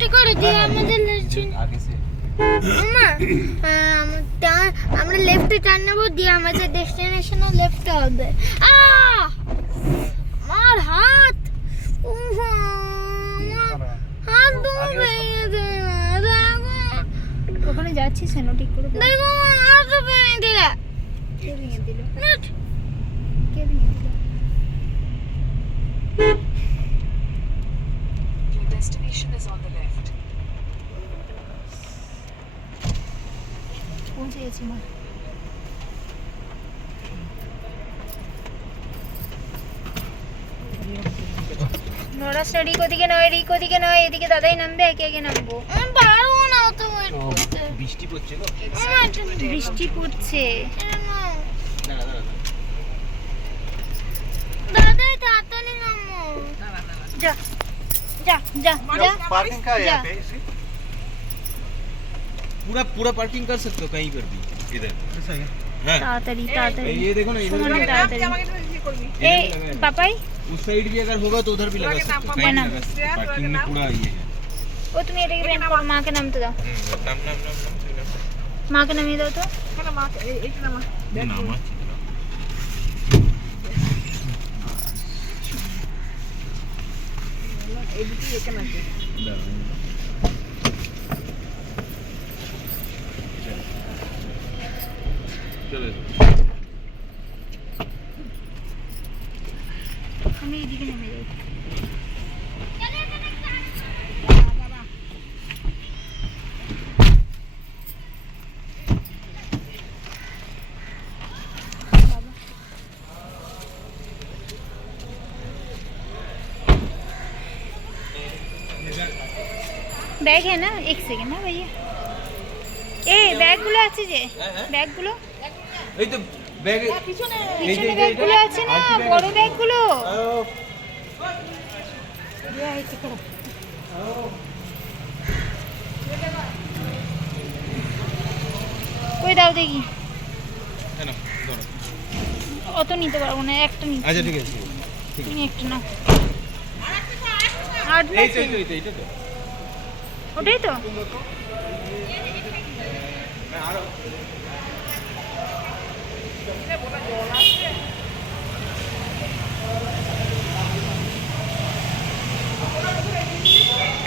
Left করে দিয়ে আমাদের আগে সে মামা আমরা লেফটে টার্ন নেব দিয়ে আমাদের ডেস্টিনেশনে লেফট হবে আমার হাত হাত ভেঙে দিল ওখানে যাচ্ছিস কেন ঠিক করে দেখো হাত ভেঙে দিল কে ভেঙে দিল Your destination is on the left. পৌঁছে গেছি মা নোরা স্টাডি কোদিকে নয় এদিকে দাদাই নামবে একে একে নামবো পারবো না অত ওয়েট করতে বৃষ্টি পড়ছে গো বৃষ্টি পড়ছে দাদা তাড়াতাড়ি নামো যা যা যা যা पार्किंग का है यहाँ पे पूरा पार्किंग कर सकते हो कहीं पर भी इधर ऐसा है তাড়াতাড়ি ये देखो ना इधर সুমন भी लगा है। তাড়াতাড়ি এই পাপাই उस साइड भी अगर होगा तो उधर भी लगा सकते हो कहीं नाम? लगा सकते हो पार्किंग में पूरा ये है ও তুমি এটাকে বের করো মাকে নামতে দাও नाम মাকে নামিয়ে দাও তো नाम चलो আমি এদিকে নেমে যাই बैग है ना एक सेकेंड ना भैया ए बैग गुलो আছে যে ব্যাগ গুলো এই তো ব্যাগ পিছনে ব্যাগ গুলো আছে না বড় ব্যাগ গুলো কই দাও দেখি না ধরো অত নিতে পারবো না একটা নিতে আচ্ছা ঠিক আছে তুমি একটা নাও আট না এইটা তো ওটাই তো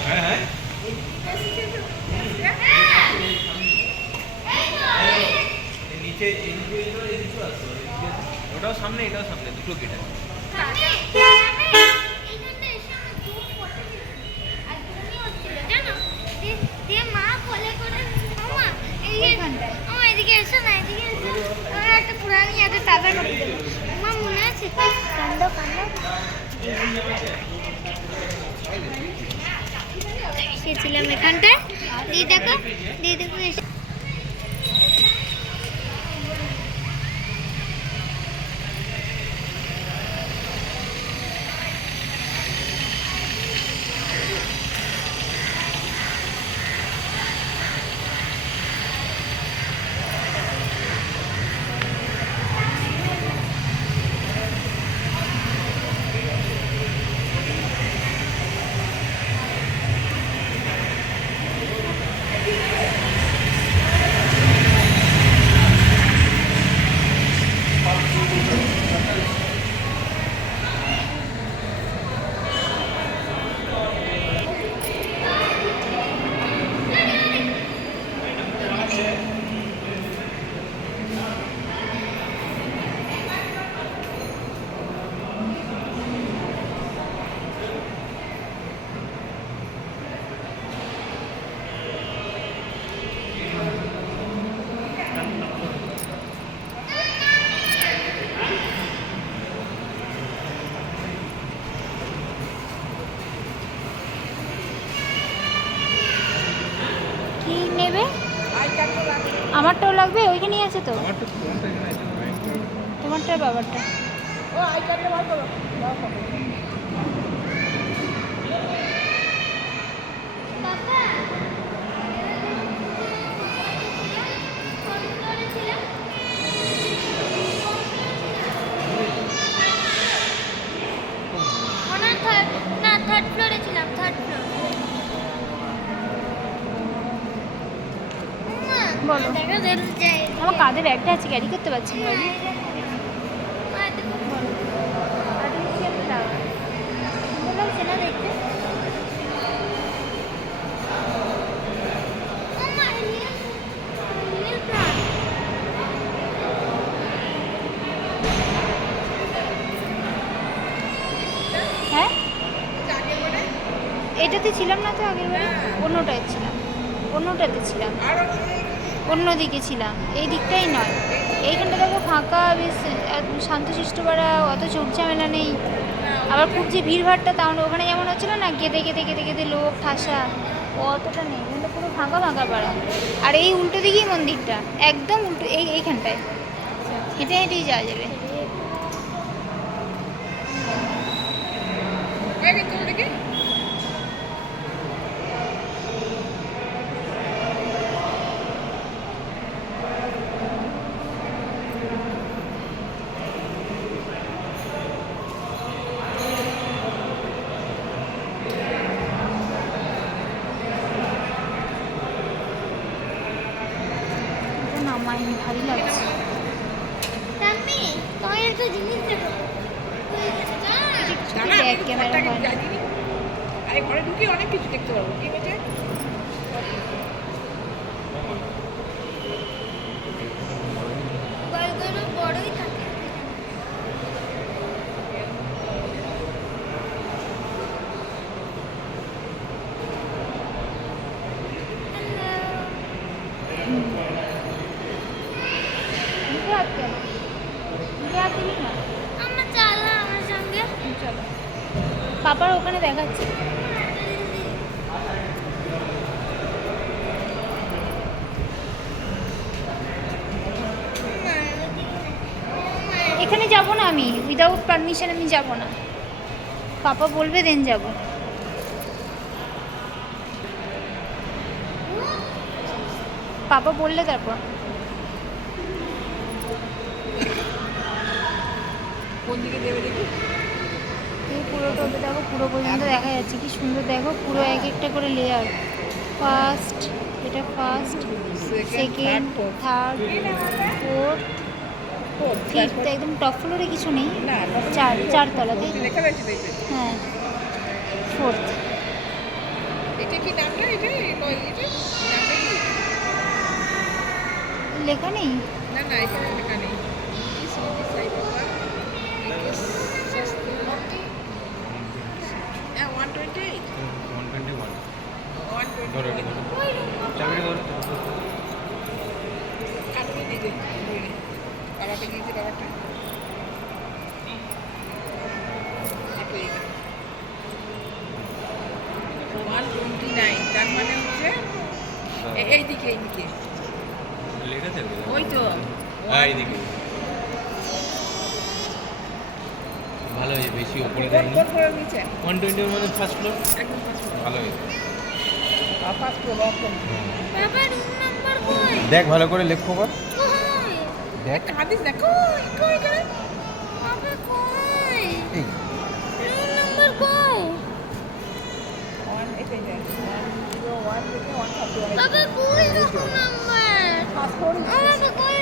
হ্যাঁ নিচে ওটাও সামনে এটাও সামনে দুটো গেট আছে মা কোলে করে মামা এদিকে এসো না এদিকে এসো একটা পুরানি একটা টাকা করে দেবো মা মনে আছে কান্দো এসেছিলাম এখানটায় দিয়ে দেখো এসে আমারটাও লাগবে ওইখানেই আছে তো তোমারটা বাবারটা ও আই কার্ডটা বার করো থার্ড ফ্লোরে ছিলাম থার্ড ফ্লোর বলো দেখো দেখো যাই আমার কাঁধে ব্যাগটা আছে ক্যারি করতে পারছি না বাবু। আর্টিফিশিয়াল ফ্লাওয়ার সুন্দর লাগছে না দেখতে? হ্যাঁ এটাতে ছিলাম না তো আগের বারে, অন্যটায় ছিলাম, অন্যটাতে ছিলাম, অন্যদিকে ছিলাম, এই দিকটাই নয়। এইখানটা দেখো ফাঁকা, বেশ শান্তশিষ্ট পাড়া, অত চোখ ঝামেলা নেই। আবার খুব যে ভিড়ভাড়টা তাও না, ওখানে যেমন হচ্ছিল না কেঁদে কেঁদে কেঁদে কেঁদে লোক ঠাসা, অতটা নেই, এখানটা পুরো ফাঁকা ফাঁকা পাড়া। আর এই উল্টো দিকেই মন্দিরটা, একদম উল্টো, এইখানটায় হেঁটে হেঁটেই যাওয়া যাবে। নামাইনি, ভারী লাগছে। টাম্মি তোমার একটা জিনিস দেবো ব্যাক ক্যামেরা হয় না। আরে ঘরে ঢুকে অনেক কিছু দেখতে পারবো। কি হয়েছে? গল্পগুলো বড়ই থাকে মুখে হাত কেন? মুখে হাত দিবি না? আমার চালা আমার সঙ্গে চলো, পাপার ওখানে দেখাচ্ছে। এখানে যাব না আমি, উইদাউট পারমিশন আমি যাব না, পাপা বলবে দেন যাব। পাপা বললে তারপর। কোন দিকে দেবে দেখি? এই পুরোটা ওদের দেখো, পুরো পর্যন্ত দেখা যাচ্ছে, কি সুন্দর দেখো, পুরো এক একটা করে লেয়ার। ফার্স্ট, এটা first, second, third, fourth, fifth, একদম টপ ফ্লোরে কিছু নেই, না, চারতলাতে। লেখা রয়েছে দেখবে। হ্যাঁ, ফোর্থ। এটা কি নামটা? এটা এটা নামটা কি? লেখা নেই। না না, এখানে লেখা নেই। This is the side of the- হ্যাঁ, 128 121 128 ধরো এটা ধরো, চাবিটা ধরো। কাটুনি দিতে বলে বাবাকে দিয়েছে, বাবাটা এটা এই 129, তার মানে হচ্ছে এইদিকে এইদিকে লেখা থাকবে ওই তো হ্যাঁ এইদিকে ভালো হয়েছে, বেশি ওপরে কোন দেয়নি। কোন ফ্লোর নিচে? 120 মানে ফার্স্ট ফ্লোর, একদম ফার্স্ট ভালো হয়েছে। ফার্স্ট ফ্লোর একদম। বাবা রুম নাম্বার কই দেখ ভালো করে লেখ খবর, কই দেখ কাঁদিস না, কই কই করে বাবা কই এই রুম নাম্বার কই 1 এটা এটা 101 থেকে 131 বাবা কই রুম নাম্বার ফার্স্ট ফ্লোর বাবা কই